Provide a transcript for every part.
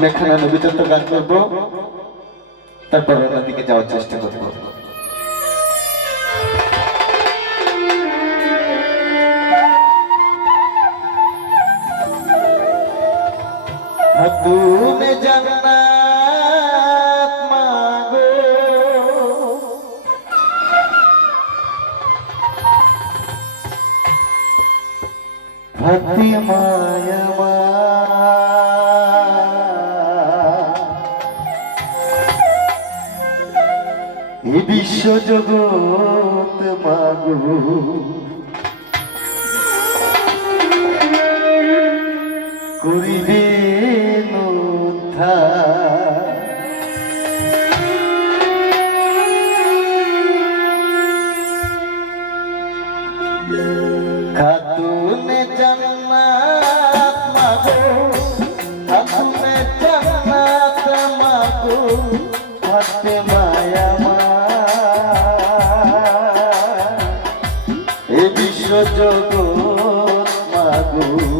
আমরা একখানা নবীতন্ত্র গান করব। তারপর ওনার দিকে যাওয়ার চেষ্টা করব। خاتون جنت مانگو فاطمہ বিশ্ব জগৎ মাগো। করিবে উদ্ধার Oh.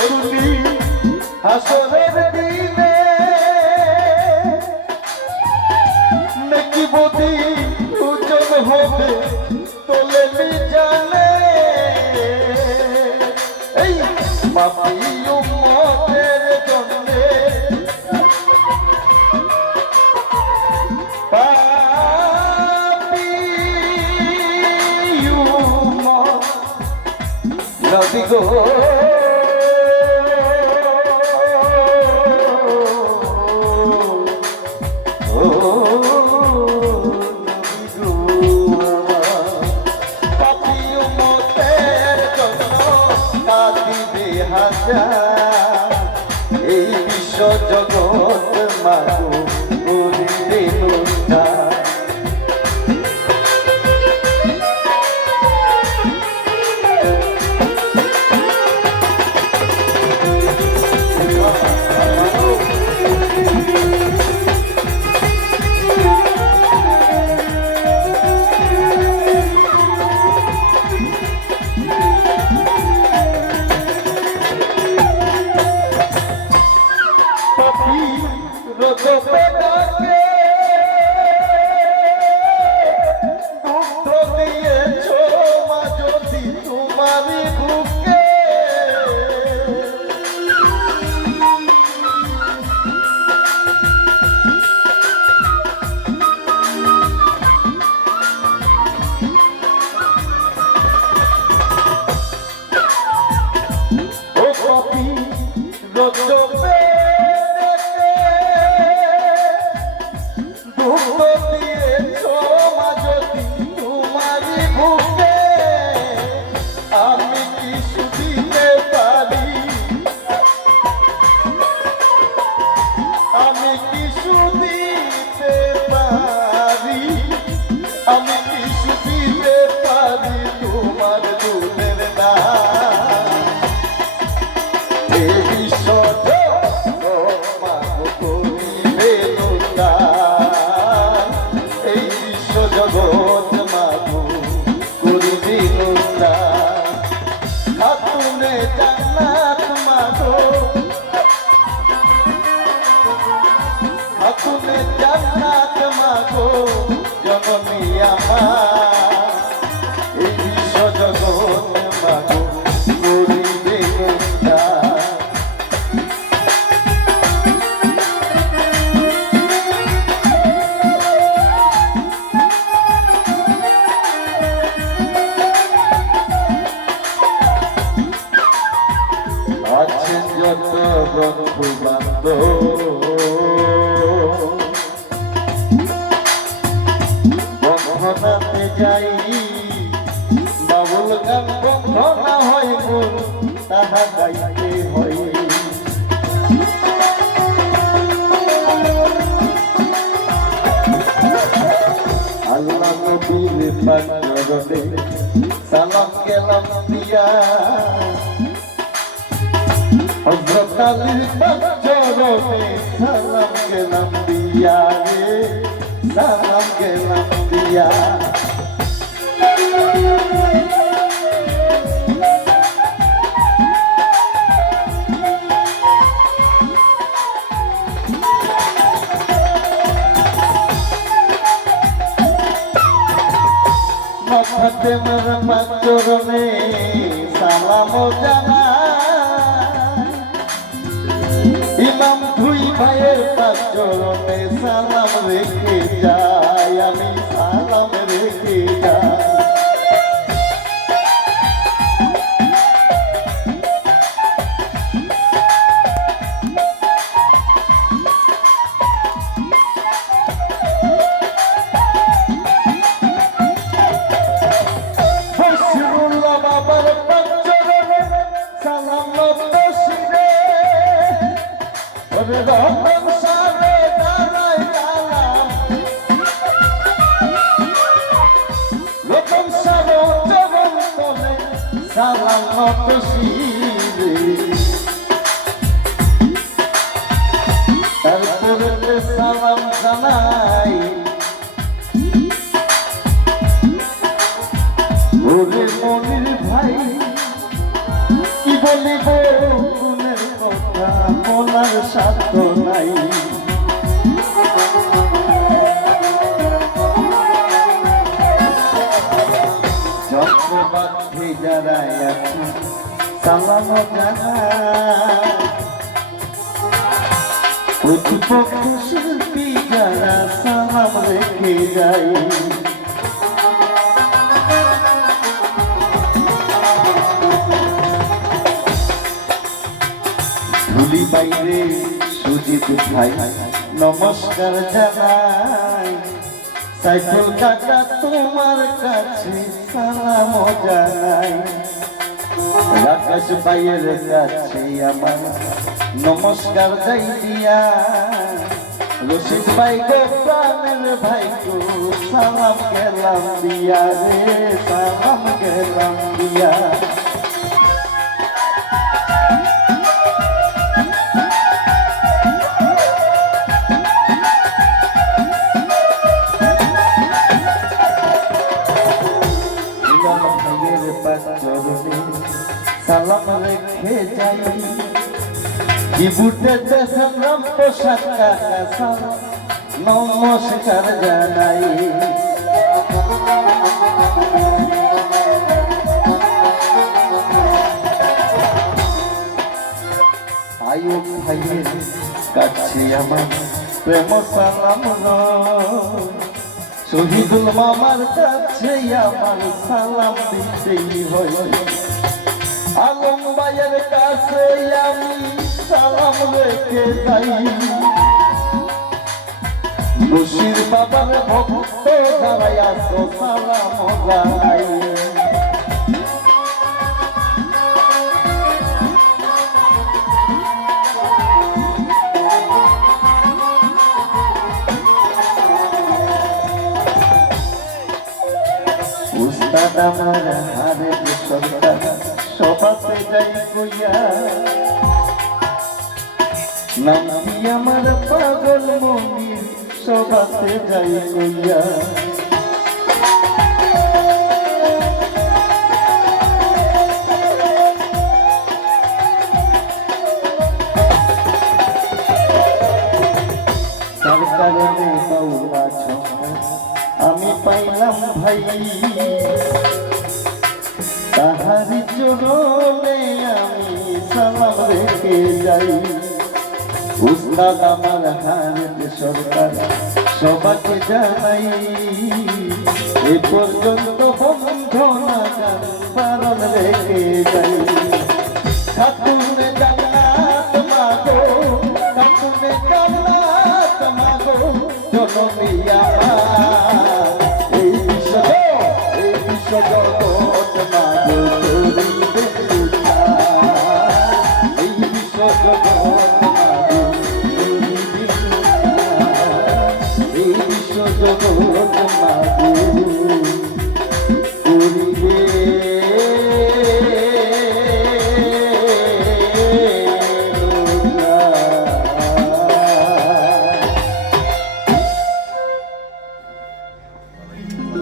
শুনি হাসরের দিনে নাকি বদি উজ্জ্বল হবে তোলে জানে এই মাপি উম্মতের জন্যে Love you, go. jo jo jo বন্ধনাতে যাই। বাবুল গান বন্ধনা হয় মন তাহা গাইতে হয়। আল্লাহ নবীর পাঞ্জরে সালাম গেলাম দিয়া। হযরত আলীর পাঞ্জরে সালাম গেলাম দিয়া রে। সালাম গেলাম দিয়া মাথাতে মার পাঞ্জরনে সালাম জানা ইমাম দুই ভাইয়ের পাঁচ পাঁচরণে সালাম রেখে যায় আমি। সালাম যন্ত্রবাদ্যে সালাম জানায় উদ্ভক্ত শিল্পী যারা সালাম রেখে যায় ধুলি বাইরে সুজিত ভাই, নমস্কার জানাই। সাইফুল কাকা, তোমার কাছে সালাম জানাই রাকেশ ভাইয়ের কাছে আমার নমস্কার যাই দিয়া রশিদ ভাই গো, প্রাণের ভাই গো, সালাম গেলাম দিয়া রে, সালাম গেলাম দিয়া। বুটে সংগ্রাম পোশাক নমস্কার জানাই। আয়ু ভাইয়ের কাছে আমার প্রেম সালাম। শহীদুল মামার কাছে আমার সালাম দিতেই হয়। আলম ভাইয়ের কাছে আমি সালাম রেখে যাই বসির বাবার ভক্ত দাঁড়াই আসো সালাম জানাই আমার হারে সবাতে যাই কইয়া নাম আমার পাগল মনি সবাতে যাই কইয়া। উস্তাদ আমার হারের সরকার সবাকে জানাই এ পর্যন্ত বন্ধনা পালন রেখে যাই খাতুনে জান্নাত মাগো খাতুনে জান্নাত মাগো জননী আমার এই বিশ্ব এই বিশ্ব জগৎ মাগো করিবে এই বিশ্ব জগৎ জগৎ মাগো